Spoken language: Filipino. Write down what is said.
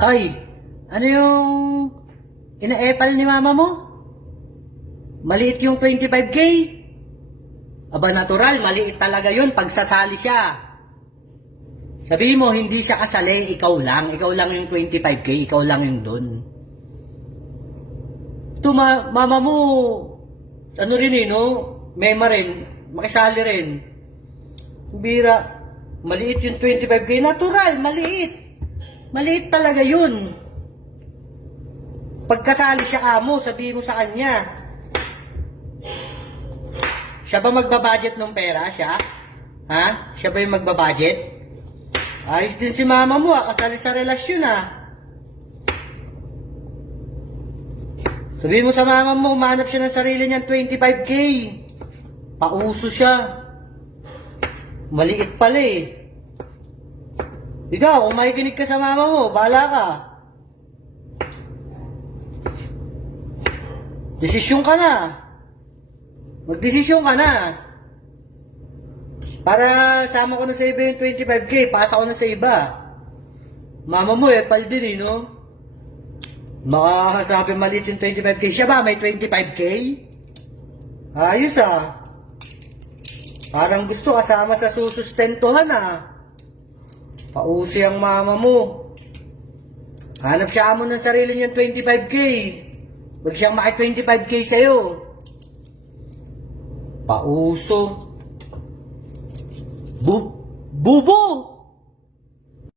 Ay, ano yung ina-epal ni mama mo? Maliit yung 25K? Aba natural, maliit talaga yun pag sasali siya. Sabihin mo, hindi siya kasali, ikaw lang yung 25K, ikaw lang yung dun. Ito mama mo, ano rin eh, no? Mema rin, makisali rin. Bira, maliit yung 25K, natural, maliit. Maliit talaga yun. Pagkasali siya amo, sabihin mo sa kanya. Siya ba magbabudget ng pera? Siya? Ha? Siya ba yung magbabudget? Ayos din si mama mo kasali sa relasyon Sabihin mo sa mama mo, umanap siya ng sarili niyang 25K. Pauso siya. Maliit pala eh. Ikaw, kung makikinig ka sa mama mo, bahala ka. Desisyon ka na. Magdesisyon ka na. Para sama ko na sa iba yung 25K, pasa ko na sa iba. Mama mo pal din no? Makakasabi maliit yung 25K. Siya ba may 25K? Ayos Parang gusto kasama sa susustentuhan Pausi ang mama mo. Hanap siya mo ng sarili niyang 25K. Huwag siyang maki 25K sa'yo. Pauso. Bubo!